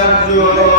سجو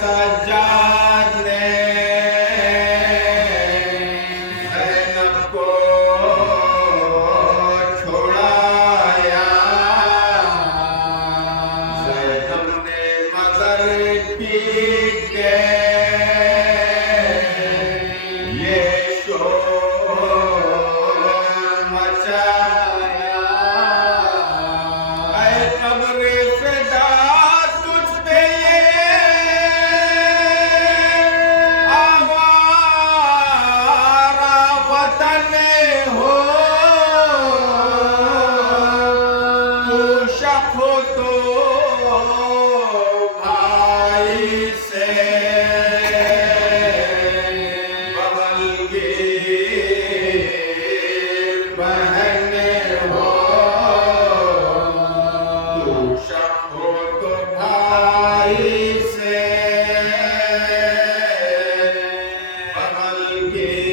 سجاد نے زینب کو چھوڑایا، زینب نے مگر پیٹ کے یہ شور مچایا، اے قبر فدا تجھ پہ یہ آوارہ وطن ہو، تو شک ہو تو بھائی سے بغل گیر بہن ہو، تو شک ہو تو بھائی سے بغل گیر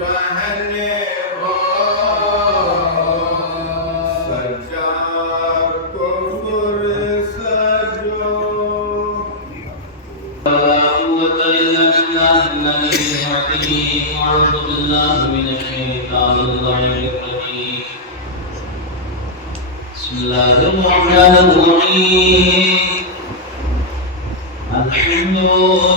بہن ہو، سجاد کو فرسجو۔ أعوذ بالله من الشيطان الرجيم. بسم الله الرحمن الرحيم. الحمد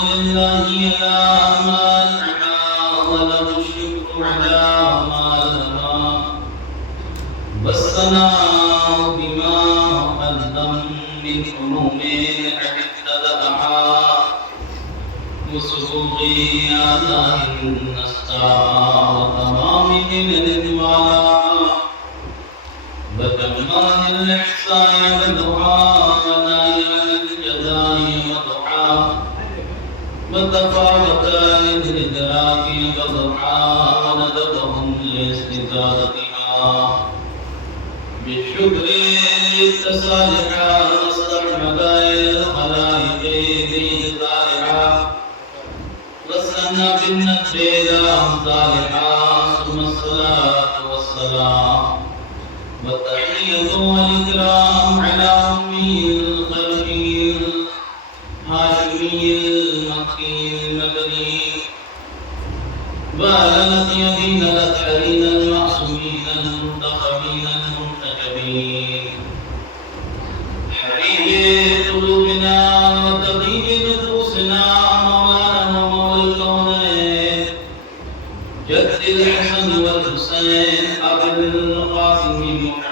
لله على ما أنعم وله الشكر على ما نعم، والثناء بما قدم من علوم ابتدأها، وسبوغي آلاء النساء وتمام من الدعاء، وكمال الإحسان والدعاء ونائل الجزاء والدعاء، وتفاوتا للإدراك والدعاء وندبهم لاستزادتها، بالشكر التصالحا واستحمدا الخلائق بإجزائها، والثناء بالنصر صالحا، ثم الصلاة والسلام والتحية والإكرام على أمي الخلقي الهاشمي المكي المدني، وعلى الأطيبين الأطهرين المعصومين المنتخبين المنتجبين، حبيب قلوبنا وطبيب نفوسنا، مولانا ومولى الكونين، جد الحسن والحسين أبي القاسم محمد،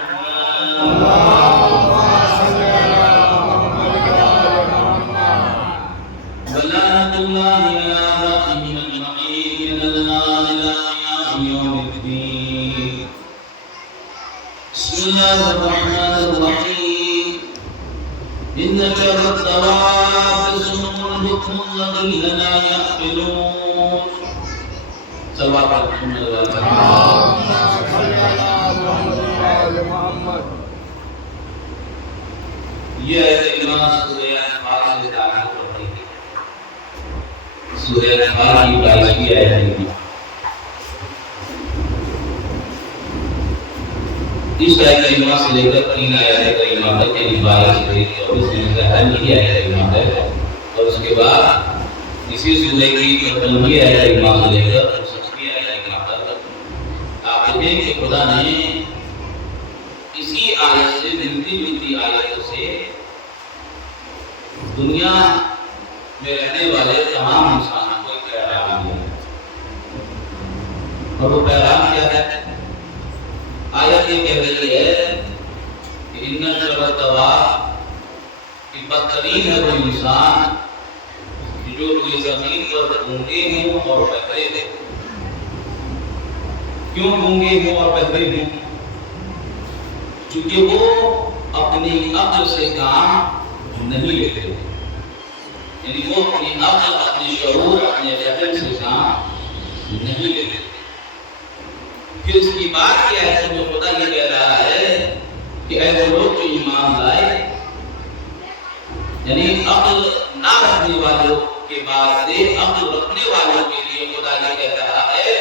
ولعنة الله على أعدائهم أجمعين من الآن إلى قيام يوم الدين. بسم الله الرحمن الرحيم. إن شر الدواب سم البكم الذين لا يعقلون. صلوات محمد یہ کلمہ سورہ انفال سے تعلق رکھتی ہے. سورہ انفال کی 22ویں آیت ہے. اس آیت کریمہ سے لے کر 3 آیات کریمہ تک کے 12 سے 24 میں ظاہر یہ آیت کریمہ ہے، اور اس کے بعد اسی سورہ کی 15ویں آیت کریمہ سے لے کر 60ویں آیت کریمہ تک آپ دیکھیں کہ خدا نے اسی آیت سے ملتی جلتی آیتوں سے دنیا میں رہنے والے تمام انسانوں کو ایک پیغام دیا، اور وہ پیغام کیا ہے؟ آیت یہ کہہ رہی ہے کہ ان شر الدواب، کہ بدترین ہے وہ انسان جو روئے زمین پر گونگے ہوں اور بہرے ہوں. کیوں گونگے ہوں اور بہرے ہوں؟ کیونکہ وہ اپنی عقل سے کام نہیں لیتے، یعنی وہ اپنی عقل، اپنی شعور، اپنے ذہن سے کام نہیں لیتے. پھر اس کی بات کیا ہے جو خدا یہ کہہ رہا ہے کہ اے وہ لوگ جو ایمان لائے، یعنی عقل نہ رکھنے والوں کے بعد سے عقل رکھنے والوں کے لیے خدا یہ کہہ رہا ہے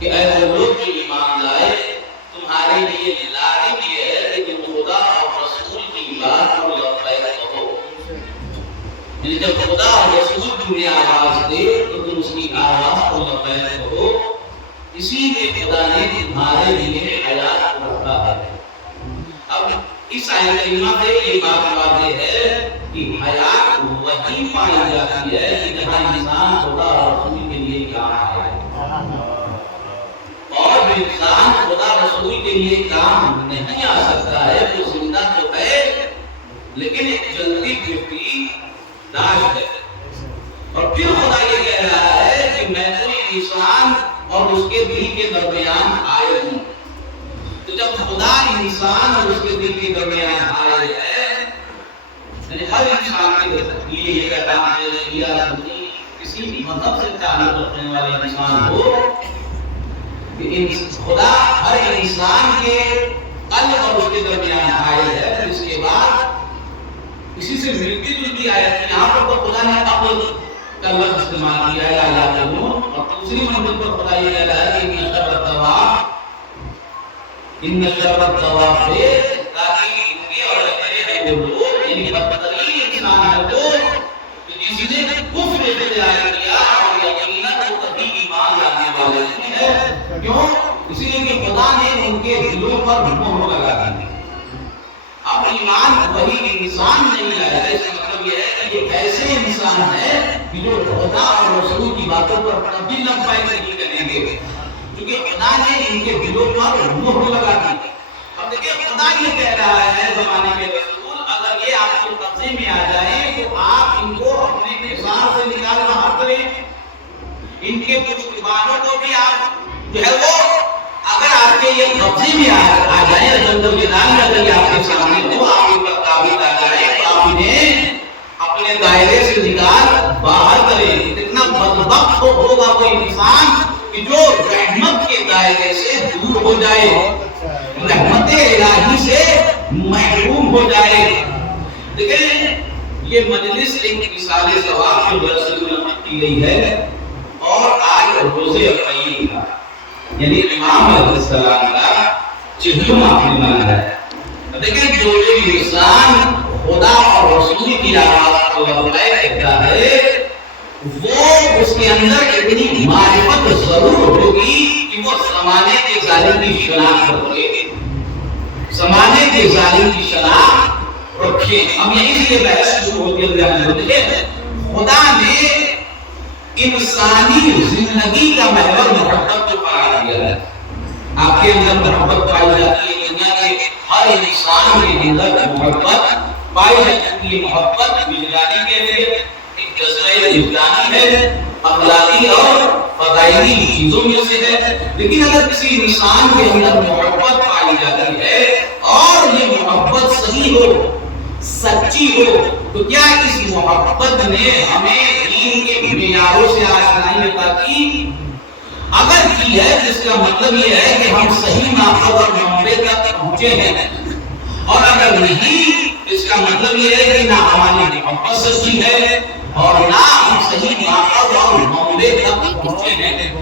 کہ اے وہ لوگ جو ایمان لائے، تمہارے لیے لازم یہ ہے لیکن خدا اور رسول کی یعنی جب خدا اور رسول تمہیں آواز دے تو تم اس کی آواز کو لبیک کہو، اسی میں خدا نے تمہارے لیے حیات رکھا ہے۔ اب اس آیت کریمہ سے یہ بات واضح ہے کہ حیات وہی پائی جاتی ہے کہ جہاں انسان خدا اور رسول کے لیے کام ہے، اور جو انسان خدا رسول کے لیے کام نہیں آ سکتا ہے وہ زندہ تو ہے لیکن ایک جلدی گرفتی داشت ہے۔ اور پھر خدا یہ کہہ رہا ہے کہ میں تو انسان اور اس کے دل کے درمیان آئے ہوں۔ تو جب خدا انسان اور اس کے دل کے درمیان آئے ہے، یعنی ہر انسان کے لیے یہ پیغام ہے، شیعہ سنی کسی بھی مذہب سے تعلق رکھنے والے انسان ہو کہ خدا ہر انسان کے قلب اور اس کے درمیان آئے ہے۔ پھر اس کے بعد اسی سے ملتی جلتی آیت ہے، یہاں پر تو خدا نے عقل کا لفظ استعمال کیا ہے لا یعلمون، اور دوسری منزل پر خدا یہ کہہ رہا ہے کہ ان شر الدواب تاکہ ان کے اور ایسے لوگ یعنی بدترین انسان ہے وہ جس نے کفر اختیار کیا اور یقیناً وہ کبھی ایمان لانے والے نہیں ہے۔ کیوں؟ اسی لیے کہ خدا نے ان کے دلوں پر مہر لگا دی۔ اب ایمان وہی انسان نہیں لایا ہے، اس کا مطلب یہ ہے کہ یہ ایسے انسان ہے کہ جو خدا اور رسول کی باتوں پر کبھی لبیک نہیں کریں گے، کیونکہ خدا نے ان کے دلوں پر مہر لگا دی۔ اب دیکھیں خدا یہ کہہ رہا ہے زمانے کے رسول اگر یہ آپ کے قبضے میں آ جائے تو آپ ان کو اپنے نظام سے نکال باہر کریں، ان کے کچھ ایمانوں کو بھی آپ جو ہے وہ اگر آپ کے یہ قبضے میں آ جائے، جنگل میدان میں اگر یہ آپ کے سامنے ہو، آپ ان پر قابض آ جائے تو آپ انہیں اپنے دائرے سے نکال باہر کریں۔ اتنا بدبخت ہوگا وہ انسان کہ جو رحمت کے دائرے سے دور ہو جائے، رحمت الہی سے محروم ہو جائے۔ دیکھیں یہ مجلس ایک مثال ثواب جو درس منعقد کی گئی ہے، اور آج روزے عقیم کا یعنی امام علیہ السلام کا 40واں مہینہ ہے۔ دیکھیں جو انسان خدا اور رسول کی آواز کو لبیک کہتا ہے وہ اس کے اندر اتنی معرفت ضرور ہوگی کہ وہ زمانے کے ظالم کی شناخت رکھے، زمانے کے ظالم کی شناخت رکھے۔ ہم یہیں سے یہ بحث شروع ہوتی ہے۔ خدا نے انسانی زندگی کا محور محبت کو قرار دیا ہے۔ آپ کے اندر محبت پائی جاتی ہے، دنیا کے ہر انسان کے اندر محبت پائی جاتی ہے۔ محبت وجدانی کے لیے ایک جذبہ وجدانی ہے، اخلاقی اور فضائلی چیزوں میں سے ہے، لیکن اگر کسی انسان کے اندر محبت پائی جاتی ہے اور یہ محبت صحیح ہو، سچی ہو، تو کیا اس محبت نے ہمیں دین کے معیاروں سے آشنائی عطا کی؟ اگر کی ہے جس کا مطلب یہ ہے کہ ہم صحیح مقصد اور منبع تک پہنچے ہیں، اور اگر نہیں اس کا مطلب یہ ہے کہ نہ ہماری محبت سچی ہے اور نہ ہم صحیح مقصد اور منبع تک پہنچے ہیں۔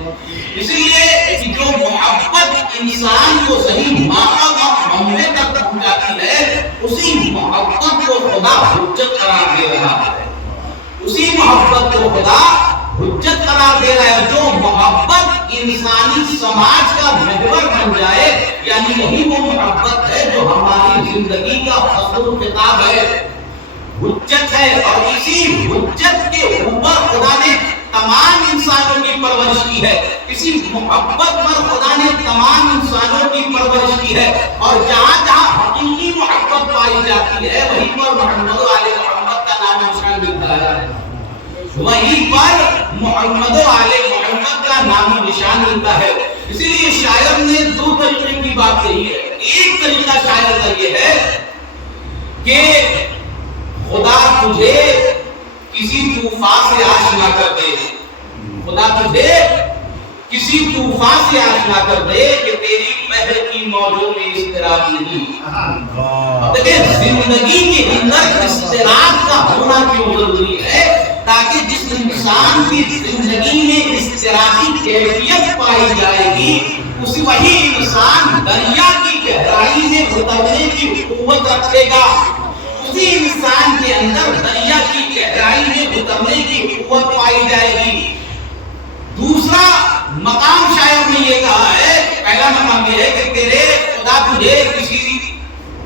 اسی لیے جو محبت انسان کو صحیح مقصد اور منبع تک پہنچاتی ہے اسی محبت کو خدا حجت قرار دے رہا ہے، اسی محبت کو خدا حجت قرار دے رہا ہے۔ جو محبت انسانی سماج کا محور بن جائے، یعنی یہی وہ محبت ہے جو ہماری زندگی کا فخر و خطاب ہے، حجت ہے، اور اسی حجت کے اوپر خدا نے تمام انسانوں کی پرورش کی ہے۔ اسی محبت پر خدا نے تمام انسانوں کی پرورش کی ہے، اور جہاں جہاں حقیقی محبت پائی جاتی ہے وہیں پر محمد و آل محمد کا نام نشان ملتا ہے، وہیں پر محمد و آل محمد کا نام نشان ملتا ہے۔ اسی لیے شاعر نے دو طریقے کی بات کہی ہے۔ ایک طریقہ شاعر کا یہ ہے کہ خدا تجھے کسی طوفان سے آشنا کر دے، خدا تجھے کسی طوفان سے آشنا کر دے کہ تیری بحر کی موجوں میں اضطراب نہیں۔ دیکھیں زندگی کے اندر اضطراب کا ہونا کیوں ضروری ہے؟ تاکہ جس انسان کی زندگی میں اضطرابی کیفیت پائی جائے گی اسی وہی انسان دریا کی گہرائی میں اترنے کی قوت رکھے گا، اسی انسان کے اندر دریا کی گہرائی میں کرنے کی قوت پائی جائے گی۔ دوسرا مقام شاعر نے یہ کہا ہے، پہلا مقام یہ ہے کہ تیرے خدا تجھے کسی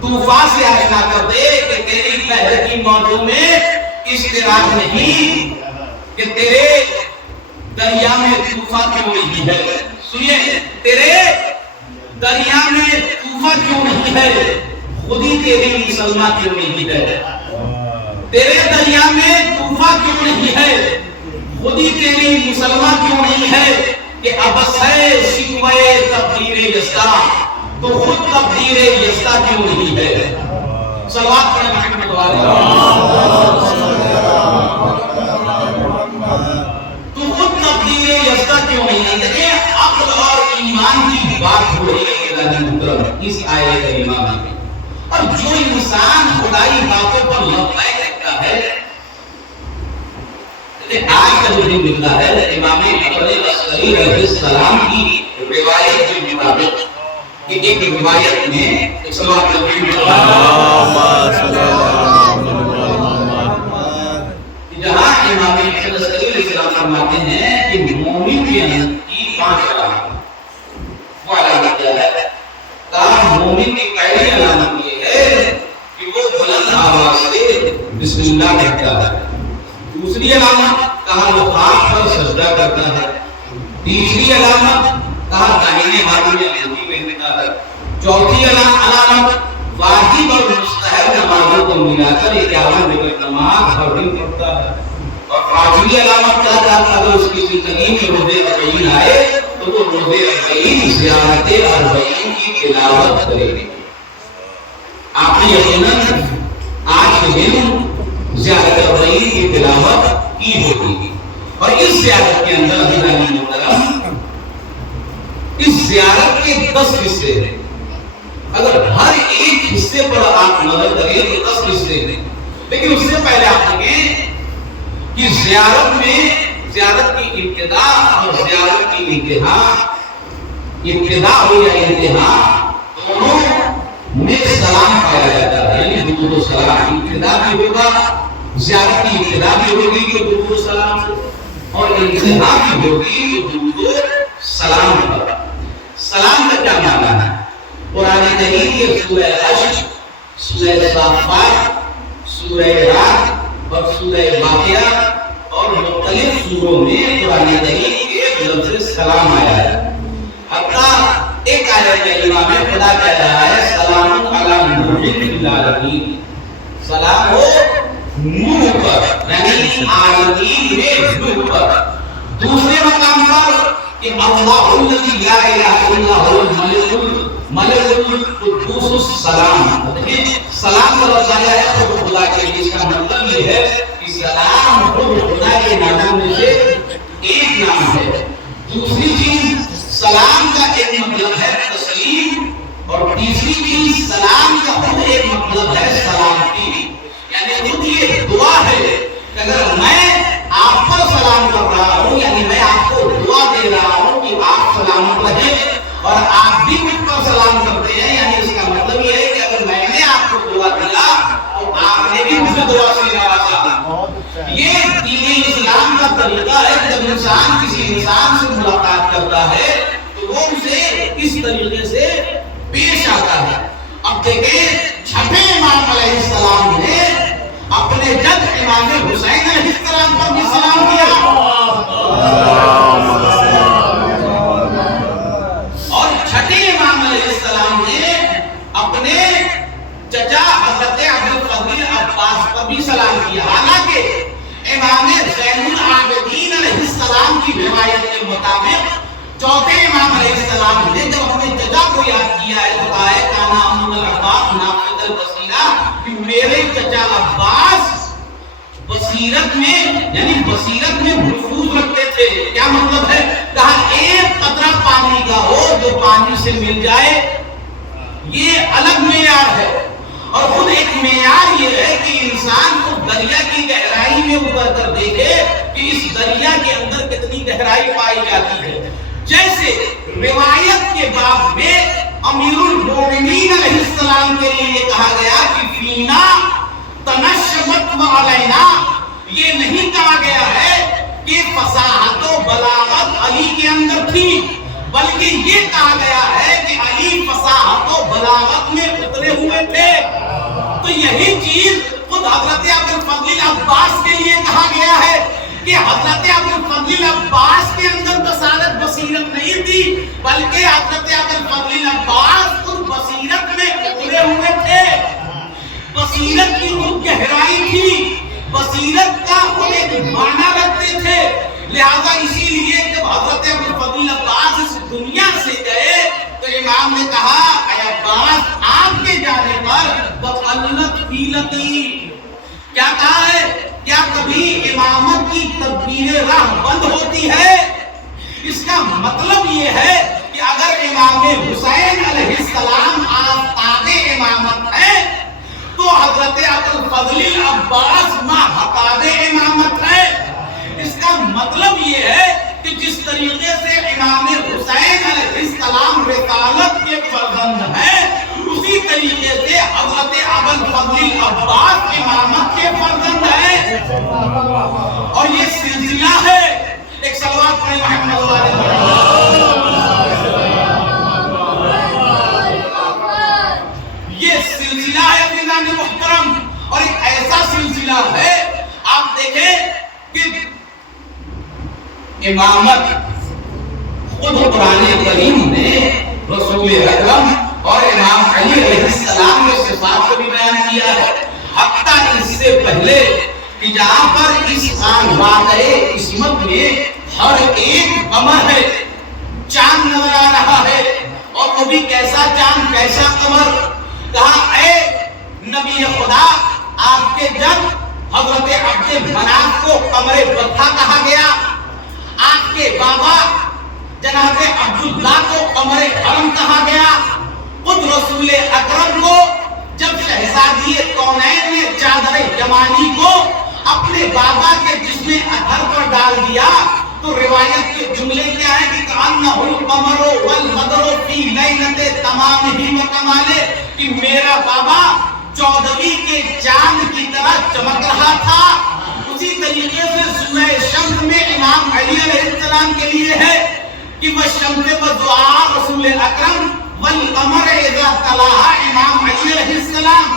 طوفان سے آشنا کر دے کہ تیری لہر کی موجوں میں اشتراک نہیں، کہ تیرے دریا میں طوفان کیوں نہیں ہے۔ سنیے، تیرے دریا میں طوفان کیوں نہیں ہے، خودی تیری مسلمان کیوں نہیں ہے۔ تیرے دریا میں طوفان کیوں نہیں ہے، خودی تیری مسلمان کیوں نہیں ہے، کہ ابس ہے شکوے تقدیر یزدہ، تو خود تقدیر یزدہ کیوں نہیں ہے۔ صلوات پڑھیں محمد والے، تو خود تقدیر یزدہ کیوں نہیں ہے۔ دیکھیں عقل اور ایمان کی بات ہو رہی ہے اس آیت کریمہ میں، اور جو انسان خدائی باتوں پر لبیک کہتا ہے، آج کا جو دن ملتا ہے امام حسن عسکری علیہ السلام کی روایت کے مطابق، کہ ایک روایت میں ایک صلوات جہاں امام حسن عسکری علیہ السلام فرماتے ہیں کہ مومن کی 5 علامات، وہ علامت کیا ہے؟ کہا مومن کی پہلی علامت یہ ہے کہ وہ بلند آواز سے بسم اللہ کہتا ہے۔ دوسری علامت کہا وہ خاک پر سجدہ کرتا ہے۔ تیسری علامت کہا داہنے ہاتھ میں انگوٹھی پہنتا ہے۔ چوتھی علامت واجب اور مستحب نمازوں کو ملا کر 51 رکعت نماز ہر دن پڑھتا ہے۔ اور پانچویں علامت کہا جاتا ہے اگر اس کی زندگی میں روزے 40 آئے تو وہ روزے 40 زیارت 40 کی تلاوت کرے گی۔ آپ نے یقیناً آج کے دن زیارت 40 کی تلاوت کی ہوگی، اور اس زیارت کے اندر حضرات محترم، اس زیارت کے 10 حصے ہیں۔ اگر ہر ایک حصے پر آپ نظر کریں تو 10 حصے ہیں، لیکن اس سے پہلے آپ دیکھیں کہ زیارت میں زیارت کی ابتدا اور زیارت کی انتہا، ابتدا ہو یا انتہا دونوں میں سلام پایا جاتا ہے، یعنی درود و سلام۔ ابتدا بھی ہوگا، زیارت کی ابتدا بھی ہوگی تو درود و سلام، اور انتہا بھی ہوگی تو درود و سلام ہوگا۔ سلام کا کیا معنی ہے؟ قرآن کریم کے سورہ حشر، سورہ صافات، سورہ رعد اور سورہ واقعہ اور مختلف سوروں میں قرآن کریم کے لفظ سلام آیا ہے۔ حتیٰ ایک آیت کریمہ میں خدا کہہ رہا ہے سلام علی نوح فی العالمین، سلام ہو نوح پر، یعنی عالمین میں نوح پر۔ دوسرے مقام پر کہ اللہ الذی لا الہ الا هو الملک القدوس السلام، سلام کا لفظ آیا ہے خود خدا کے لیے، اس کا مطلب یہ ہے کہ سلام خود خدا کے ناموں میں سے ایک نام ہے۔ دوسری چیز سلام کا ایک مطلب ہے تسلیم، اور تیسری چیز سلام کا خود ایک مطلب ہے سلامتی، یعنی خود یہ دعا ہے کہ اگر میں آپ پر سلام کر رہا ہوں، یعنی میں آپ کو دعا دے رہا ہوں کہ آپ سلامت رہیں، اور آپ بھی مجھ پر سلام کرتے ہیں، یعنی اس کا مطلب یہ ہے کہ اگر میں نے آپ کو دعا دیا تو آپ نے بھی مجھے دعا سے نوازا۔ یہ دین اسلام کا طریقہ ہے، جب انسان کسی انسان سے ملاقات کرتا ہے تو وہ اسے اس طریقے سے پیش آتا ہے۔ اب دیکھیں چھٹے امام علیہ السلام نے اپنے جد امام حسین علیہ السلام پر بھی سلام کیا، اور چھٹے امام علیہ السلام نے اپنے چچا حضرت عبدالفضل عباس پر بھی سلام کیا۔ حالانکہ امام زین العابدین علیہ السلام کی روایت کے مطابق چوتھے امام علیہ السلام نے جب اپنے چچا کو یاد کیا ہے تو کہا ہے کانا امن العباس نافذ البصیرہ، کہ میرے چچا عباس بصیرت میں، یعنی بصیرت میں محفوظ رکھتے تھے۔ کیا مطلب ہے؟ کہا ایک قطرہ پانی کا ہو جو پانی سے مل جائے، یہ الگ معیار ہے، اور خود ایک معیار یہ ہے کہ انسان کو دریا کی گہرائی میں اتر کر دیکھے کہ اس دریا کے اندر کتنی گہرائی پائی جاتی ہے۔ جیسے روایت کے باب میں امیر المومنین علیہ السلام کے لیے کہا گیا کہ فینا تنشبت وعلینا، یہ نہیں کہا گیا ہے کہ فصاحت و بلاغت علی کے اندر تھی، بلکہ یہ کہا گیا ہے کہ علی فصاحت و بلاغت میں اترے ہوئے تھے۔ تو یہی چیز خود حضرت ابوالفضل عباس کے لیے کہا گیا ہے کہ حضرت ابوالفضل عباس کے اندر بصارت بصیرت نہیں تھی، بلکہ حضرت ابوالفضل عباس خود بصیرت میں اترے ہوئے تھے۔ بصیرت کی خود گہرائی تھی، بصیرت کا خود ایک معنی رکھتے تھے۔ لہذا اسی لیے جب حضرت ابوالفضل عباس اس دنیا سے گئے تو امام نے کہا اے عباس آپ کے جانے پر بقلت فیلتی، کیا کہا ہے؟ کیا کبھی امامت کی تدبیر راہ بند ہوتی ہے؟ اس کا مطلب یہ ہے کہ اگر امام حسین علیہ السلام آفتاب امامت ہے تو حضرت ابوالفضل عباس ماہتاب امامت ہے۔ اس کا مطلب یہ ہے کہ جس طریقے سے امام حسین علیہ السلام رسالت کے فرزند ہیں، اسی طریقے سے حضرت ابوالفضل عباس امامت کے فرزند ہیں۔ اور یہ سلسلہ ہے، ایک صلوات پڑھیں محمد صلی اللہ علیہ وسلم۔ یہ سلسلہ ہے عزیزان محترم، اور ایک ایسا سلسلہ ہے آپ دیکھیں کہ امامت خود قرآن کریم نے رسول اکرم اور امام علی علیہ السلام کے صفات کو بھی بیان کیا ہے، حتیٰ اس سے پہلے کہ جہاں پر اس واقعے عصمت میں ہر ایک قمر ہے، چاند نظر آ رہا ہے، اور وہ بھی کیسا چاند کیسا قمر۔ کہا اے نبی خدا، آپ کے جب حضرت عبد مناف کو قمر بطھا کہا گیا، آپ کے بابا جناب عبداللہ کو قمر حرم کہا گیا، خود رسول اکرم کو جب شہزادی کونین نے چادر جمالی کو اپنے بابا کے جسم اطہر پر ڈال دیا تو روایت کے جملے کیا ہے کہ کأنہ القمر والبدر فی لیلۃ تمامہ و کمالہ، کہ میرا بابا 14ویں کے چاند کی طرح چمک رہا تھا۔ اسی طریقے سے سورہ شمس میں امام علی علیہ السلام کے لیے ہے کہ والشمس وضحاہا رسول اکرم والقمر اذا تلاہا امام علی علیہ السلام۔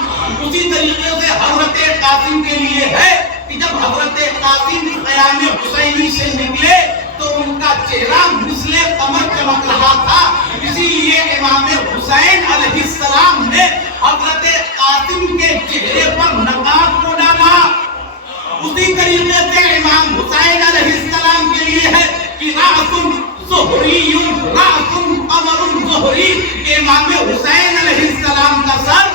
اسی طریقے سے حضرت قاسم کے لیے ہے کہ جب حضرت قاسم قیام حسینی سے نکلے تو ان کا چہرہ مثل قمر چمک رہا تھا۔ اسی لیے امام حسین علیہ السلام نے حضرت قاسم کے چہرے پر نقاب کو ڈالا۔ اسی طریقے سے امام حسین علیہ السلام کے لیے ہے کہ رأس زہری رأس قمر زہری، کہ امام حسین علیہ السلام کا سر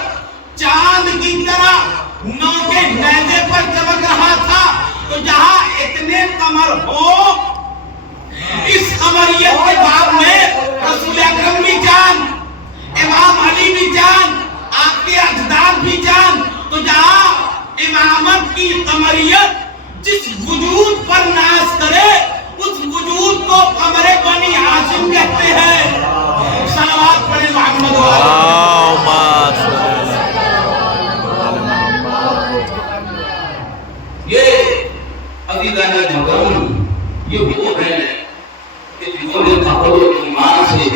چاند کی طرح نو کے نیزے پر چمک رہا تھا۔ تو جہاں اتنے قمر ہو، اس قمریت کے باب میں رسول اکرم بھی جان، امام علی بھی جان، آپ کے اجداد بھی جان۔ تو جہاں امامت کی قمریت جس وجود پر ناز کرے اس وجود کو قمر بنی ہاشم کہتے ہیں۔ صلوات پڑھیں محمد یہ عزیزان محترم، یہ وہ ہے کہ جنہوں نے عقل و ایمان سے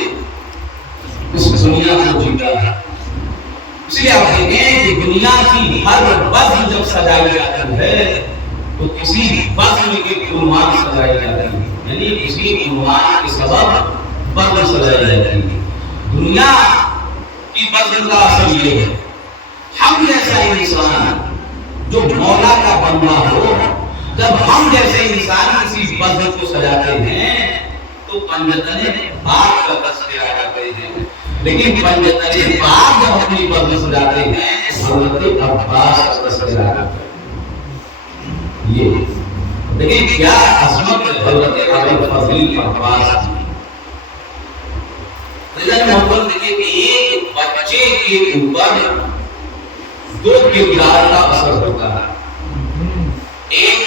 اس دنیا کو جیتا ہے۔ اس لیے آپ دیکھیں کہ دنیا کی ہر بزم جب سجائی جاتی ہے تو کسی بزم کے قربان سجائی جاتی ہے، یعنی کسی قربان کے سبب بزم سجائی جاتی ہے۔ دنیا کی بزم کا اصل یہ ہے، ہم جیسا انسان جو مولا کا بندہ ہو، جب ہم جیسے انسان کسی بزم کو سجاتے ہیں تو پنجتن باپ کا تذکرہ کرتے ہیں، لیکن پنجتن باپ جب اپنی بزم سجاتے ہیں حضرت عباس کا تذکرہ کرتے ہیں۔ یہ لیکن کیا عظمت حضرت ابوالفضل عباس کی۔ محبت دیکھیں کہ ایک بچے کے اوپر دو کردار کا اثر ہوتا ہے، ایک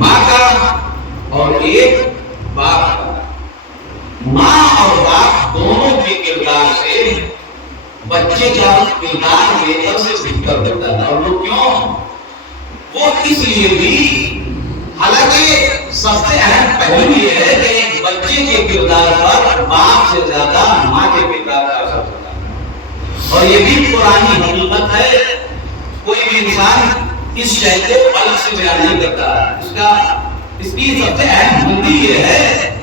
ماں کا اور ایک باپ کا۔ ماں اور باپ دونوں کے کردار سے بچے کا کردار بہتر سے بہتر ہوتا ہے۔ اور وہ کیوں؟ وہ اس لیے بھی حالانکہ سب سے اہم پہلو یہ ہے کہ ایک بچے کے کردار پر باپ سے زیادہ ماں کے کردار کا اثر ہوتا ہے، اور یہ بھی پرانی حقیقت ہے. کوئی بھی انسان اس شے کو الگ سے بیان نہیں کرتا. اس کی سب سے اہم بندی یہ ہے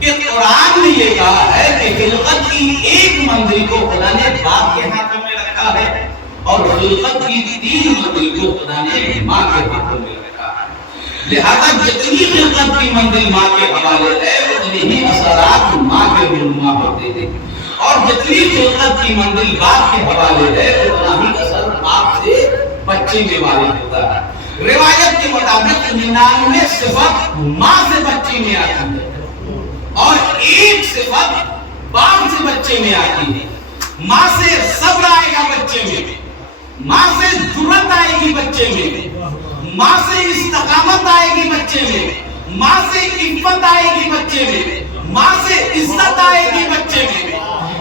کہ قرآن نے یہ کہا ہے کہ خلقت کی ایک منزل کو خدا نے باپ کے ہاتھوں میں رکھا ہے اور خلقت کی 3 منزل کو خدا نے ماں کے ہاتھوں میں رکھا ہے. لہذا جتنی خلقت کی منزل ماں کے حوالے ہے اتنے ہی اثرات ماں کے رونما ہوتے ہیں، اور جتنی خلقت کی منزل باپ کے حوالے ہے اتنا ہی اثر باپ سے بچے میں وارد ہوتا ہے. روایت کے مطابق 99 صفت ماں سے بچے میں آتی ہے اور 1 صفت باپ سے بچے میں آتی ہے. ماں سے صبر آئے گا بچے میں، ماں سے جرأت آئے گی بچے میں، ماں سے استقامت آئے گی بچے میں، ماں سے عفت آئے گی بچے میں، ماں سے عزت آئے گی بچے میں.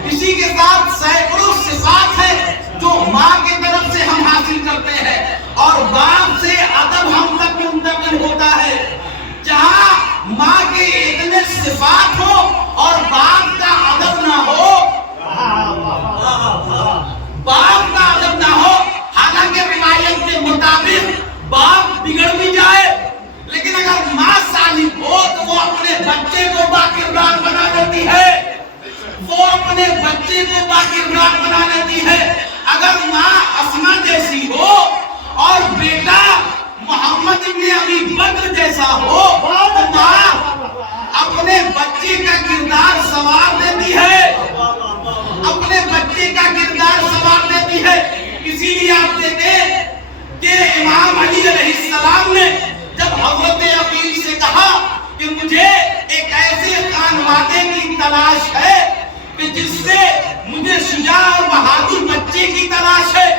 اسی کے ساتھ سینکڑوں صفات ہیں جو ماں کی طرف سے ہم حاصل کرتے ہیں، اور باپ سے ادب ہم تک منتقل ہوتا ہے. جہاں ماں کے اتنے صفات ہو اور باپ کا ادب نہ ہو، باپ کا ادب نہ ہو، حالانکہ روایت کے مطابق باپ بگڑ بھی جائے لیکن اگر ماں صالح ہو تو وہ اپنے بچے کو باکردار بنا دیتی ہے، وہ اپنے بچے کو باکردار بنا دیتی ہے. اگر ماں اسما جیسی ہو اور بیٹا محمد ابن ابی بکر جیسا ہو تو ماں اپنے بچے کا کردار سنوار دیتی ہے، اپنے بچے کا کردار سنوار دیتی ہے. اسی لیے آپ دیکھیں کہ امام علی علیہ السلام نے جب حضرت عقیل سے کہا کہ مجھے ایک ایسے خانوادے کی تلاش ہے کہ جس سے مجھے شجاع اور بہادر بچے کی تلاش ہے،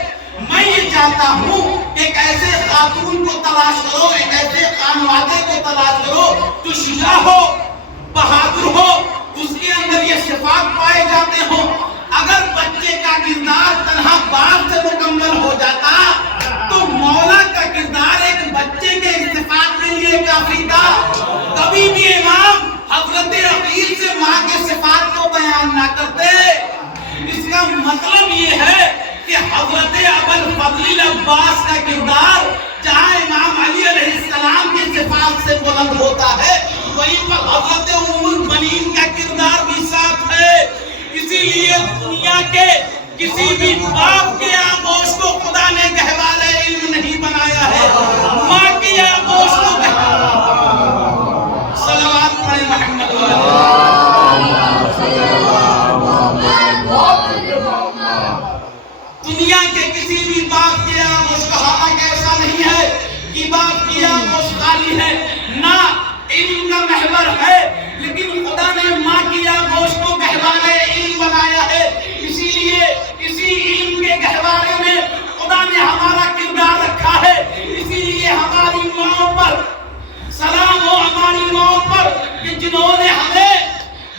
میں یہ چاہتا ہوں کہ ایک ایسے خاتون کو تلاش کرو، ایک ایسے خانوادے کو تلاش کرو جو شجاع ہو، بہادر ہو، اس کے اندر یہ صفات پائے جاتے ہوں. اگر بچے کا کردار تنہا باپ سے مکمل ہو جاتا تو مولا کا کردار ایک بچے کے صفات کے لیے کافی تھا. کبھی بھی امام حضرت عقیل سے ماں کے صفات کو بیان نہ کرتے. اس کا مطلب یہ ہے کہ حضرت ابوالفضل العباس کا کردار جہاں امام علی علیہ السلام کی صفات سے بلند ہوتا ہے وہیں پر حضرت ام البنین کا کردار بھی ساتھ ہے. اسی لیے دنیا کے کسی بھی باپ کے آغوش کو خدا نے گہوارہ علم نہیں بنایا ہے، ماں کے آغوش کو صلوات پڑھیں محمد دنیا کے کسی بھی باپ کے آغوش کا حالانکہ ایسا نہیں ہے کہ باپ کی آغوش خالی ہے، نہ علم کا محور ہے، لیکن خدا نے ماں کی آغوش کو گہوارہ علم بنایا ہے. اسی لیے اسی علم کے گہوارے میں خدا نے ہمارا کردار رکھا ہے. اسی لیے ہماری ماں پر سلام ہو، ہماری ماں پر کہ جنہوں نے ہمیں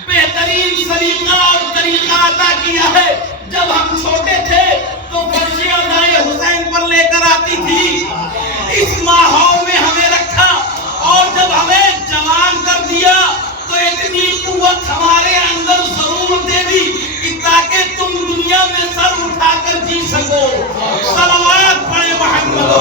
بہترین سلیقہ اور طریقہ عطا کیا ہے. جب ہم چھوٹے تھے تو فرش ادائے حسین پر لے کر آتی تھی، اس ماحول میں ہمیں رکھا، اور جب ہمیں جوان کر دیا تو اتنی قوت ہمارے اندر ضرور دے دی کہ تاکہ تم دنیا میں سر اٹھا کر جی سکو. صلوات پڑھیں محمد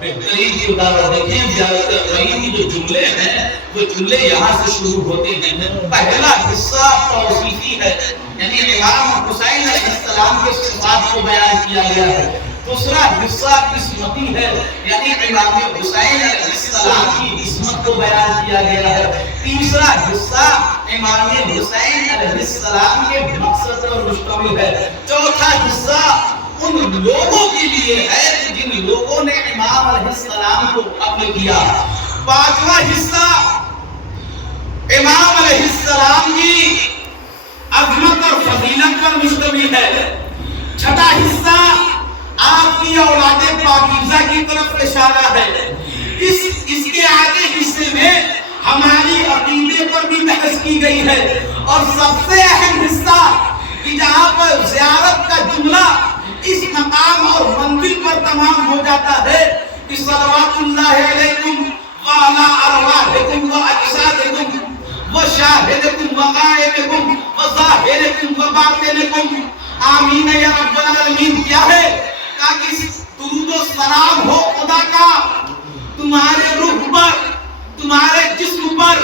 بہترین کردار دیکھیں. زیارت ابراہیم کی جو جملے ہیں وہ جملے یہاں سے شروع ہوتے ہیں. پہلا حصہ توصیفی ہے، یعنی امام حسین علیہ السلام کے صفات کو بیان کیا گیا ہے. دوسرا حصہ قسمتی ہے، یعنی امام حسین علیہ السلام کی عصمت کو بیان کیا گیا ہے. تیسرا حصہ امام حسین علیہ السلام کے مقصد پر مشتمل ہے. چوتھا حصہ ان لوگوں کے لیے ہے جن لوگوں نے امام علیہ السلام کو قبول کیا. پانچواں حصہ امام علیہ السلام کی عظمت اور فضیلت پر مشتمل ہے. چھٹا حصہ آپ کی اولاد پاکیزہ کی طرف اشارہ ہے. اس کے آگے حصے میں ہماری عقیدے پر بھی بحث کی گئی ہے، اور سب سے اہم حصہ کہ جہاں پر زیارت کا جملہ پر تمام ہو جاتا ہے کہ صلوات اللہ علیکم وعلی ارواحکم واجسادکم وشاہدکم وغائبکم وظاہرکم وباطنکم آمین یا رب العالمین. کیا ہے؟ تاکہ درود و سلام ہو خدا کا تمہارے روح پر، تمہارے جسم پر،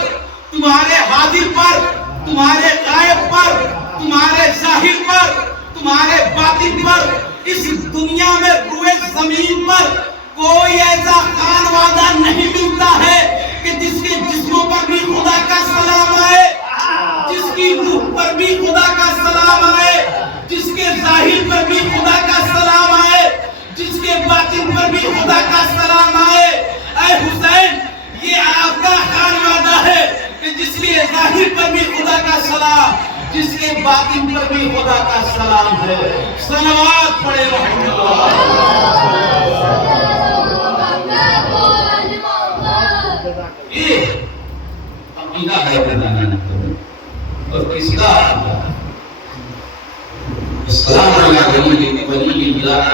تمہارے حاضر پر، تمہارے غائب پر، تمہارے ظاہر پر، تمہارے باطن پر. اس دنیا میں روئے زمین پر کوئی ایسا خانوادہ نہیں ملتا ہے کہ جس کے جسموں پر بھی خدا کا سلام آئے، جس کی روح پر بھی خدا کا سلام آئے، جس کے ظاہر پر بھی خدا کا سلام آئے، جس کے باطن پر بھی خدا کا سلام آئے. اے حسین، یہ آپ کا خانوادہ ہے کہ جس کے ظاہر پر بھی خدا کا سلام، جس کے باطن پر بھی خدا کا سلام ہے. صلوات پڑھے رحمت اللہ. یہ عقیدہ ہے اور کس کا؟ السلام علیکم ولی اللہ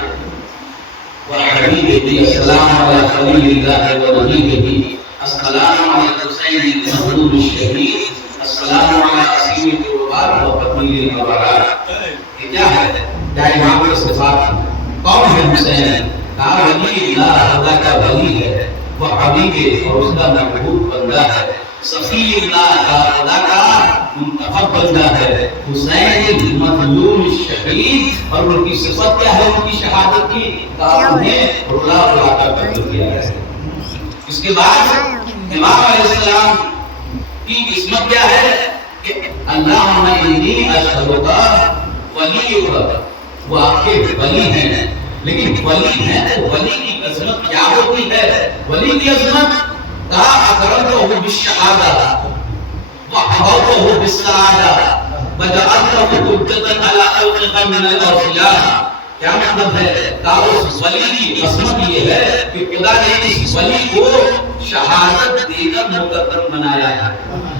وحبیبہ، السلام علی خلیل اللہ وحبیبہ، السلام علی حسین المظلوم الشہید، السلام علی عصیم القربات وقتیل القرارات. یہ کیا ہے؟ کیا امام کے صفات؟ کون ہے حسین؟ کہا ولی اللہ، خدا کا ولی ہے، وہ حبیب اور اس کا محبوب بندہ ہے، صفی اللہ کا خدا کا منتخب بندہ ہے، حسین المظلوم الشہید. اور ان کی صفت کیا ہے؟ ان کی شہادت کی کہا انہیں رلا رلا کر قتل کیا ہے. اس کے بعد امام علیہ السلام کی قسمت کیا ہے کہ اللہم انی اشہدک ولیک، وہ آپ کے ولی ہیں. لیکن ولی ہیں تو ولی کی عظمت کیا ہوتی ہے؟ ولی کی عظمت کہا اکرمتہ بالشہادہ وحببتہ بالسعادہ وجعلتہ حجۃ علی خلقک من الاولیاء. کیا مطلب ہے؟ کہا اس ولی کی عظمت یہ ہے کہ خدا نے اس ولی کو شہادت دے کر مقدم بنایا ہے.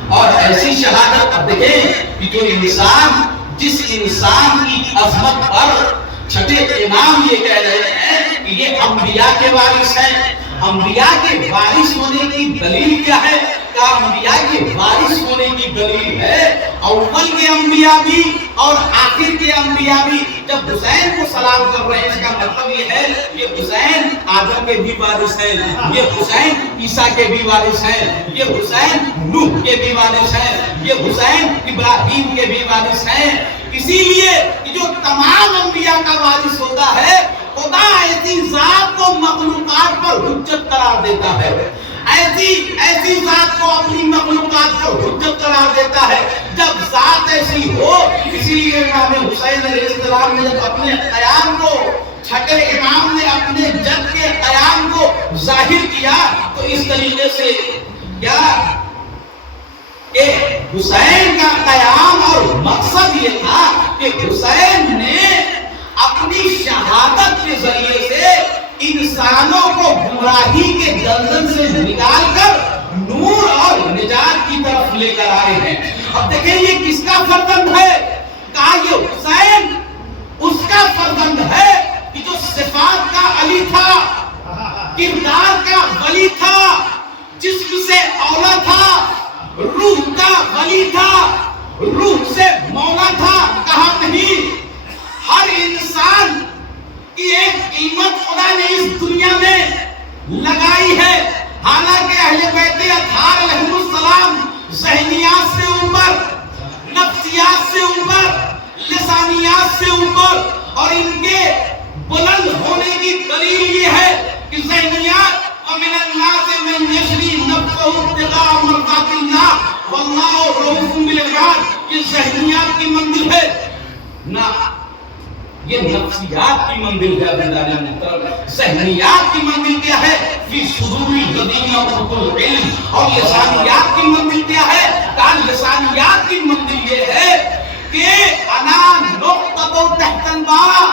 اور ایسی شہادت اب دیکھیں کہ جو انسان، جس انسان کی عظمت پر چھٹے امام یہ کہہ رہے ہیں کہ یہ انبیاء کے وارث ہیں. انبیاء کے وارث ہونے کی دلیل کیا ہے؟ کہ انبیاء کے وارث ہونے کی دلیل ہے اول کے انبیاء بھی اور آخر کے انبیاء بھی جب حسین کو سلام کر رہے ہیں، اس کا مطلب یہ ہے یہ حسین آدم کے بھی وارث ہیں، یہ حسین عیسیٰ کے بھی وارث ہیں، یہ حسین نوح کے بھی وارث ہیں، یہ حسین ابراہیم کے بھی وارث ہیں. اسی لیے کہ جو تمام انبیاء کا وارث ہوتا ہے، خدا ایسی ذات کو مخلوقات پر حجت قرار دیتا ہے، ایسی ذات کو اپنی مخلوقات پر حجت قرار دیتا ہے جب ذات ایسی ہو. اسی لیے امام حسین علیہ السلام نے جب اپنے قیام کو، چھٹے امام نے اپنے جد کے قیام کو ظاہر کیا تو اس طریقے سے کیا کہ حسین کا قیام اور مقصد یہ تھا کہ حسین نے اپنی شہادت کے ذریعے سے انسانوں کو گمراہی کے دلدل سے نکال کر نور اور نجات کی طرف لے کر آئے ہیں. اب دیکھیں یہ کس کا فرزند ہے؟ کہا یہ حسین اس کا فرزند ہے کہ جو صفات کا علی تھا، کردار کا ولی تھا، جسم سے اولا تھا، روح کا ولی تھا، روح سے مولا تھا. کہا نہیں، ہر انسان کی ایک قیمت خدا نے اس دنیا میں لگائی ہے. حالانکہ اہل بیت اطہار علیہ السلام ذہنیات سے اوپر، نفسیات سے اوپر، لسانیات سے اوپر، اور ان کے بلند ہونے کی دلیل یہ ہے کہ ذہنیات ومن الناس من یشری نفسہ ابتغاء مرضات اللہ واللہ رؤوف بالعباد. یہ ذہنیات کی منزل ہے نہ، یہ نفسیات کی منزل ہے. بندان محترم، ذہنیات کی منزل کیا ہے؟ فی صدور الذین اوتوا العلم. اور لسانیات کی منزل کیا ہے؟ کہا لسانیات کی منزل یہ ہے کہ انا نقطۃ تحت الباء،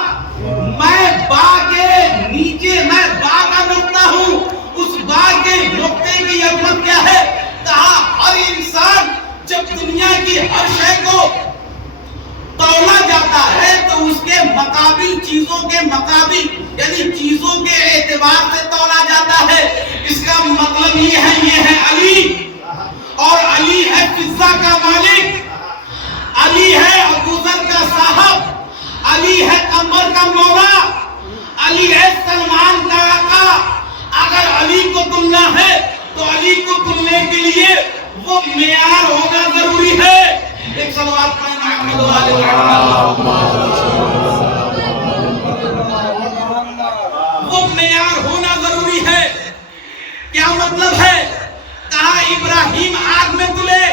میں با کے نیچے، میں با کا نقطہ ہوں. اس با کے نقطے کی عظمت کیا ہے؟ کہا ہر انسان جب دنیا کی ہر شے کو تولا جاتا ہے تو اس کے مقابل چیزوں کے مقابل یعنی چیزوں کے اعتبار سے تولا جاتا ہے. اس کا مطلب یہ ہے علی، اور علی ہے فضا کا مالک، علی ہے ابوذر کا صاحب، علی ہے قمر کا مولا، علی ہے سلمان کا آقا. اگر علی کو تلنا ہے تو علی کو تلنے کے لیے وہ معیار ہونا ضروری ہے. ایک صلوات پڑھیں محمد و آل محمد. وہ معیار ہونا ضروری ہے. کیا مطلب ہے؟ کہا ابراہیم آگ میں تلے،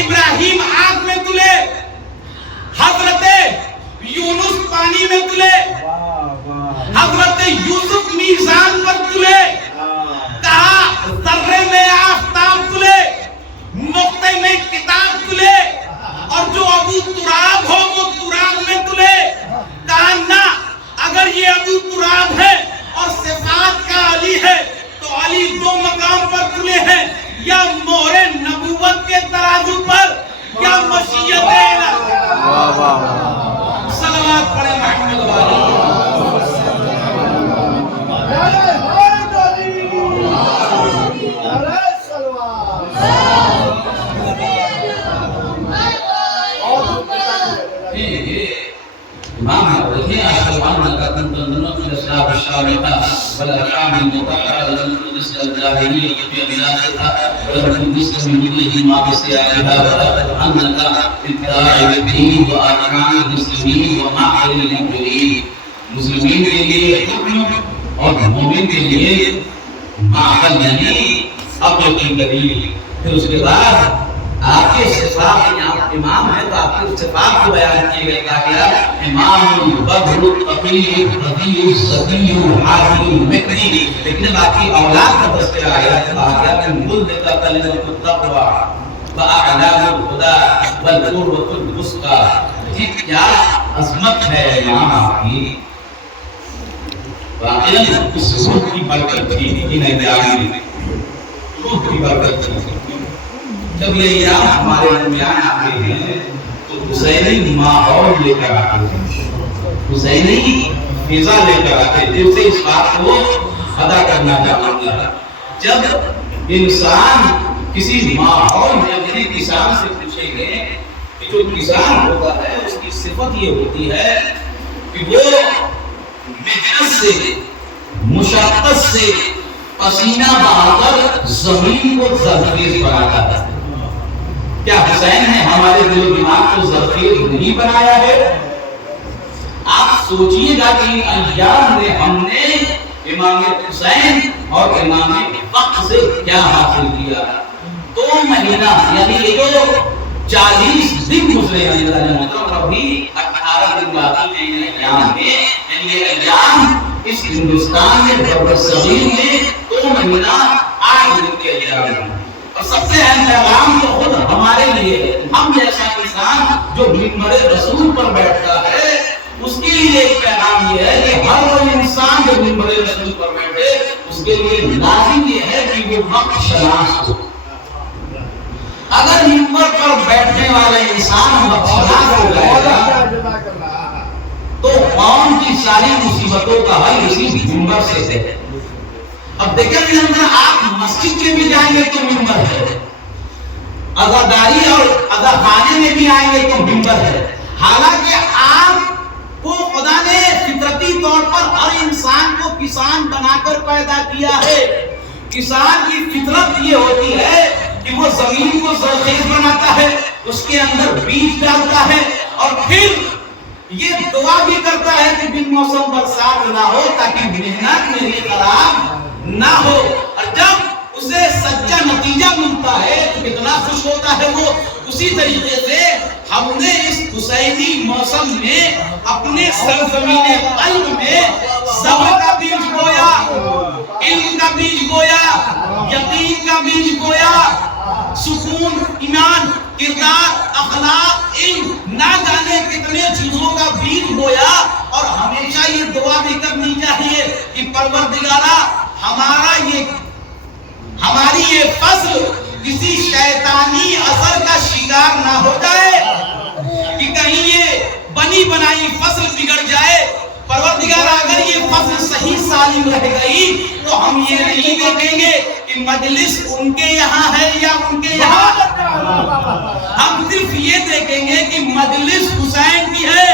ابراہیم آگ میں تلے، حضرت یونس پانی میں تلے، حضرت یوسف میزان پر تلے، کہا ذرے میں آفتاب تلے، نقطے میں کتاب تلے، اور جو ابو تراب ہو وہ تراب میں تلے. کہا نہ، اگر یہ ابو تراب ہے اور صفات کا علی ہے تو علی دو مقام پر تلے ہیں، یا مہر نبوت کے ترازو پر یا مشیت الہی. صلوات پڑھیں محمد و آل محمد. امام دیکھیں آسمان کا تندنوں کی اسلام الشاملہ والارحام المطہرہ للقدس الجاہلیہ کی بلاد تھا وللقدس من ملہ ما بسیارها وانکا ابتداع الدین و ارکان المسلمین و معقل للمجرمین. مسلمین کے لیے حکم اور مومن کے لیے معقل یعنی عقل کی دلیل. پھر اس کے بعد آپ کے صفات، آپ امام ہیں تو آپ کے صفات کو بیان کیے گئے. کہا گیا امام بدر التقی الرضی الصدی الحافظ المکری. لیکن باقی اولاد کا تذکرہ آیا. کہا گیا کہ ملک کا کلمۃ التقوی واعلام الهدى والقربۃ الوسطی. کیا عظمت ہے امام آپ کی. واقعاً اس روح کی برکت تھی ان ایام میں، روح کی برکت تھی. جب یہ ایام ہمارے درمیان آتے ہیں تو حسینی ماحول لے کر آتے ہیں، حسینی فضا لے کر آتے ہیں. جن سے اس بات کو ادا کرنا چاہتا ہے. جب انسان کسی ماحول میں اپنے کسان سے پوچھیں گے کہ جو کسان ہوتا ہے اس کی صفت یہ ہوتی ہے کہ وہ محنت سے، مشقت سے پسینہ بہا کر زمین کو زرخیز بناتا ہے. کیا حسین نے ہمارے دل و دماغ کو زرخیز نہیں بنایا ہے؟ آپ سوچئے گا کہ ایام میں ہم نے امام حسین اور امام وقت سے کیا حاصل کیا. 2 مہینہ یعنی یہ جو 40 دن گزرے ہیں اور ابھی 18 دن باقی ہیں ان ایام میں. یعنی یہ ایام اس ہندوستان میں بر صغیر میں 2 مہینہ 8 دن کے ایام ہیں. اور سب سے اہم پیغام تو خود ہمارے لیے ہے. ہم جیسا انسان جو منبر رسول پر بیٹھتا ہے اس کے لیے ایک پیغام یہ ہے کہ ہر وہ انسان جو منبر رسول پر بیٹھے اس کے لیے لازم یہ ہے کہ وہ وقت شناس ہو. اگر منبر پر بیٹھنے والا انسان وقت شناس ہو جائے گا تو قوم کی ساری مصیبتوں کا حل اسی منبر سے ہے. اب دیکھیں آپ مسجد میں بھی جائیں گے تو منبر ہے، عزاداری اور عزاخانے میں بھی آئیں گے تو منبر ہے. حالانکہ آپ کو خدا نے فطرتی طور پر ہر انسان کو کسان بنا کر پیدا کیا ہے. کسان کی فطرت یہ ہوتی ہے کہ وہ زمین کو زرخیز بناتا ہے، اس کے اندر بیج ڈالتا ہے اور پھر یہ دعا بھی کرتا ہے کہ بن موسم برسات نہ ہو تاکہ محنت میری خراب نہ ہو. اور جب اسے سچا نتیجہ ملتا ہے تو کتنا خوش ہوتا ہے وہ. اسی طریقے سے ہم نے اس حسینی موسم میں اپنے سرزمین قلب میں صبر کا بیج بویا، علم کا بیج بویا، یقین کا بیج بویا، سکون، ایمان، کردار، اخلاق، علم، نہ جانے کتنے چیزوں کا بیج بویا. اور ہمیشہ یہ دعا بھی کرنی چاہیے کہ پروردگارا ہماری یہ فصل کسی شیطانی اثر کا شکار نہ ہو جائے کہ کہیں یہ بنی بنائی فصل بگڑ جائے پروردگار اگر یہ فصل صحیح سالم رہ گئی تو ہم یہ نہیں دیکھیں گے کہ مجلس ان کے یہاں ہے یا ان کے یہاں، ہم صرف یہ دیکھیں گے کہ مجلس حسین کی ہے۔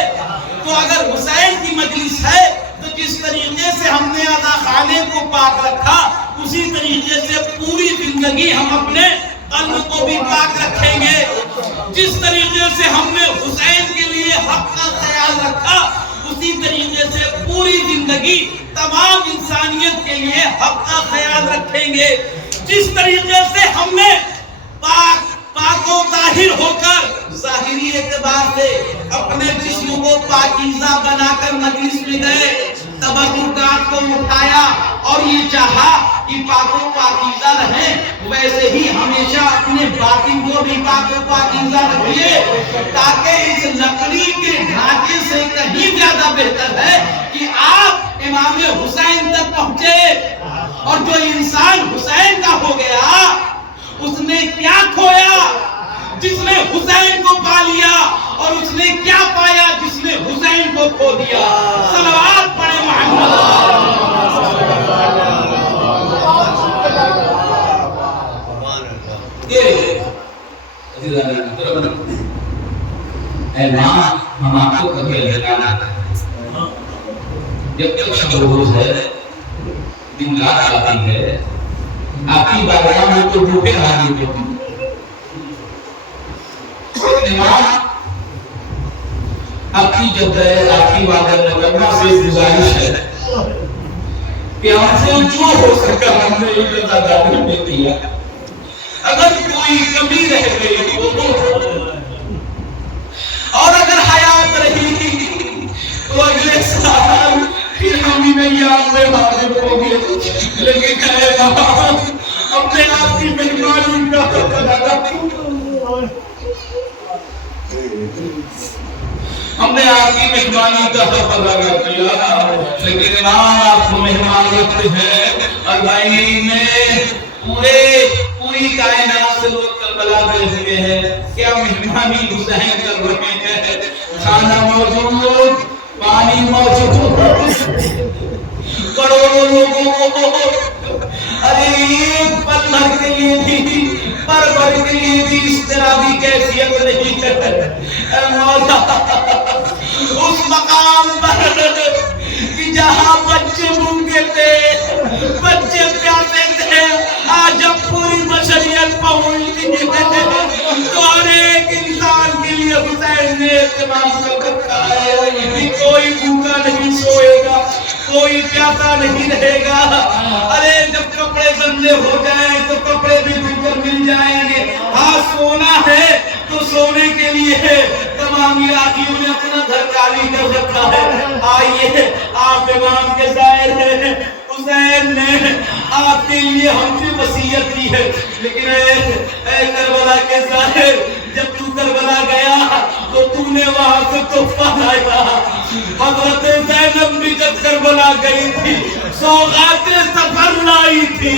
تو اگر حسین کی مجلس ہے تو جس طریقے سے ہم نے ادا خانے کو پاک رکھا اسی طریقے سے پوری زندگی ہم اپنے قلب کو بھی پاک رکھیں گے۔ جس طریقے سے ہم نے حسین کے لیے حق کا خیال رکھا اسی طریقے سے پوری زندگی تمام انسانیت کے لیے حق کا خیال رکھیں گے۔ جس طریقے سے ہم نے پاک و طاہر ہو کر ظاہری اعتبار سے اپنے جسم کو پاکیزہ بنا کر مجلس میں گئے، تبرکات کو اٹھایا اور یہ چاہا کہ پاک و پاکیزہ رہیں، ویسے ہی ہمیشہ اپنے باطن کو بھی پاک و پاکیزہ رکھیے، تاکہ اس لکڑی کے ڈھانچے سے کہیں زیادہ بہتر ہے کہ آپ امام حسین تک پہنچے۔ اور جو انسان حسین کا ہو گیا اس نے کیا کھویا؟ جس نے حسین کو پا لیا، اور اس نے کیا پایا؟ جس نے حسین کو کھو دیا۔ صلوات پڑھیں محمد۔ اے ماں، ہم آپ کو کبھی الوداع نہ کریں۔ جب تک شب روز ہے، دن رات آتی ہے، آپ کی بارگاہ میں تو بھوکے حاضر ہوتے ہیں۔ ماں، آپ کی جب ہے، آپ کی وعدہ مکرمہ سے گزارش ہے کہ ہم سے جو ہو سکا ہم نے اقتدار میں کیا۔ اگر کوئی کمی رہ گئی اور اگر حیات رہی تو اگلے سال پھر ہم انہیں یاد میں حاضر ہوں گے، لیکن اے ماں، اپنے آپ کی مہمانی کا ہم نے آپ کی مہمانی کا حق ادا کر دیا، لیکن امام آپ کو مہمان رکھتے ہیں۔ اور بھائی میں پوری کائنات سے لوگ کربلا گئے ہوئے ہیں، کیا مہمانی حسین کر رہے ہیں؟ کھانا موجود، پانی موجود، کروڑوں لوگوں کو ارے ایک پل بھر کے لیے بھی، پر بھر کے لیے بھی اس طرح بھی کیفیت نہیں ہے۔ اے مولا، اس مقام پر کہ جہاں بچے بھوکے تھے، بچے پیاسے تھے، آج جب پوری بشریت پہنچتی ہے تو ہر ایک انسان کے لیے حسین نے اہتمام کر رکھا ہے کہ کوئی بھوکا نہیں سوئے گا، کوئی پیاسا نہیں رہے گا۔ ارے جب کپڑے گندے ہو جائیں تو کپڑے بھی دھو کر مل جائیں گے۔ ہاں سونا ہے تو سونے کے لیے تمام علاقیوں نے اپنا گھر خالی کر رکھا ہے۔ آئیے، آپ امام کے ظاہر ہیں، حسین نے آپ کے لیے ہم سے وصیت کی ہے، لیکن اے کربلا کے ظاہر، جب تو کربلا گیا تو تو نے وہاں سے تحفہ لایا۔ حضرت زینب بھی جب کربلا گئی تھی سوغات سفر لائی تھی۔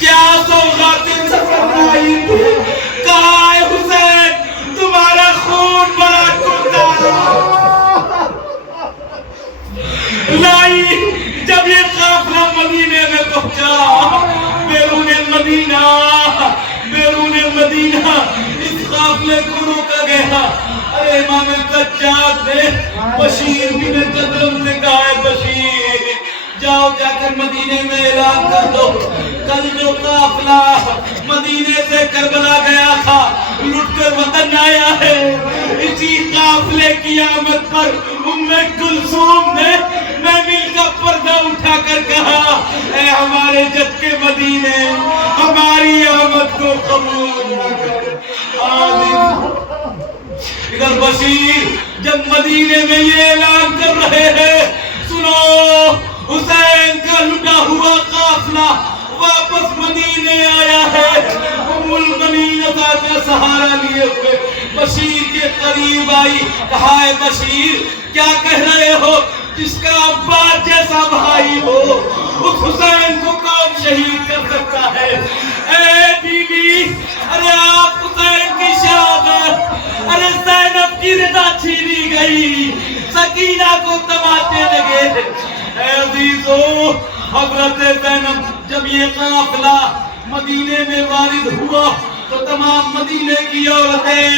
کیا سوغات سفر لائی تھی؟ کہا ہے حسین تمہارا خون بڑا ٹوٹا لائی۔ جب یہ قافلہ مدینے میں پہنچا، بیرون مدینہ اس قافلے کو روکا گیا۔ ارے امام سجاد نے بشیر بن جدرم سے کہا ہے بشیر جاؤ جا کر مدینے میں اعلان کر دو، کل جو قافلہ مدینے سے کربلا گیا تھا لٹ کر وطن آیا ہے۔ اسی قافلے کی آمد پر ام کلثوم نے محمل کا پردہ اٹھا کر کہا اے ہمارے جد کے مدینے، ہماری آمد کو قبول نہ کر۔ ادھر بشیر جب مدینے میں یہ اعلان کر رہے ہیں، سنو حسین کا لٹا ہوا قافلہ واپس مدینے آیا ہے۔ ام المؤمنین کا سہارا لیے ہوئے بشیر کے قریب آئی، کہا ہے بشیر کیا کہہ رہے ہو؟ جس کا عباس جیسا بھائی ہو اس حسین کو کون شہید کر سکتا ہے؟ اے بی بی، ارے آپ حسین کی شہادت، ارے زینب کی گئی، سکینہ کو تماچے لگے۔ اے عزیزو، حضرت زینب جب یہ قافلہ مدینے میں وارد ہوا تو تمام مدینے کی عورتیں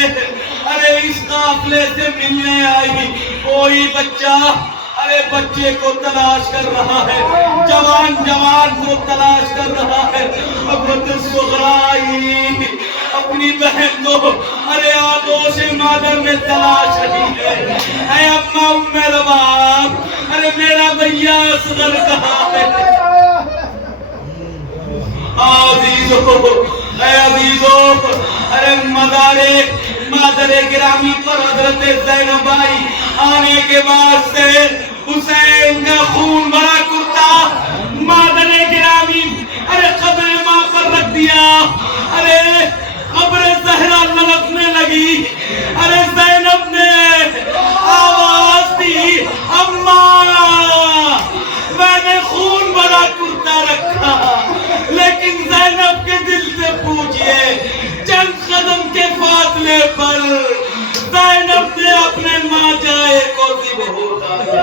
ارے اس قافلے سے ملنے آئی۔ کوئی بچہ ارے بچے کو تلاش کر رہا ہے، جوان کو تلاش کر رہا ہے۔ حضرت سغرائی اپنی بہن کو ارے آغوش مادر میں تلاش رہی ہے۔ اے اماں ام رباب، ارے میرا بھیا اصغر کہاں ہے؟ اے عزیزو، ارے مادر گرامی پر حضرت زینب آئی۔ آنے کے بعد سے حسین کا خون بھرا کرتا مادر گرامی ارے قبر ماں پر رکھ دیا۔ ارے قبر زہرا للکنے لگی۔ ارے زینب نے آواز دی، اماں میں نے خون بھرا کرتا رکھا، لیکن زینب کے دل سے پوچھئے چند قدم کے فاصلے پر زینب نے اپنے ماں جائے کو ذبح ہوتا ہے۔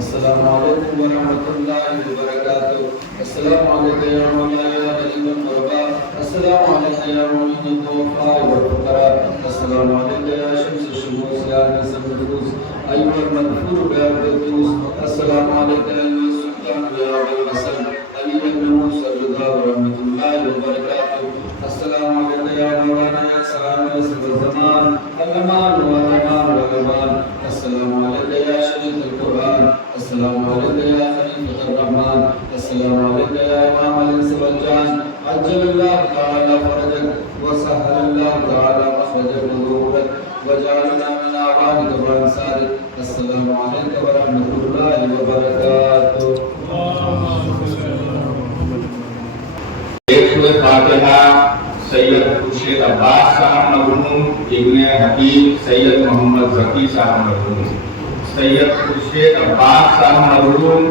السلام علیکم ورحمۃ اللہ وبرکاتہ. السلام علیکم یا مولانا یا غریب الغرباء. السلام علیکم یا معین الضعفاء والفقراء. السلام علیکم یا شمس الشموس یا انس النفوس ایها المدفور بالقدوس. السلام علیکم یا سلطان یا ابو الحسن علی بن موسی رضا رحمۃ اللہ وبرکاتہ. السلام علیکم یا مولانا یا سلام الزمان الامان والامان والامان. السلام علیکم یا شریف القرآن. السلام علیکم یا خلیفۃ الرحمن. السلام علیکم یا امام الانس والجان. عجل اللہ تعالی فرجک وسهل اللہ تعالی مخرجک وظهورک وجعلنا من اعوانک وانصارک. السلام علیکم ورحمۃ اللہ وبرکاتہ. فاتحہ سید خورشید عباس صاحب مرحوم ابن حکیم سید محمد ذکی صاحب مرحوم. سید خورشید عباس صاحب مرحوم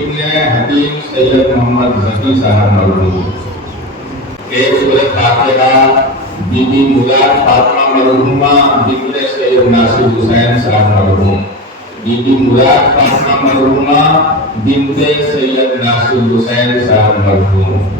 ابن حکیم سید محمد ذکی صاحب مرحوم. ایک سورۃ فاتحہ بی بی مراد فاطمہ مرحومہ بنت سید ناصر حسین صاحب مرحوم. بی بی مراد فاطمہ مرحومہ بنت سید ناصر حسین صاحب مرحوم.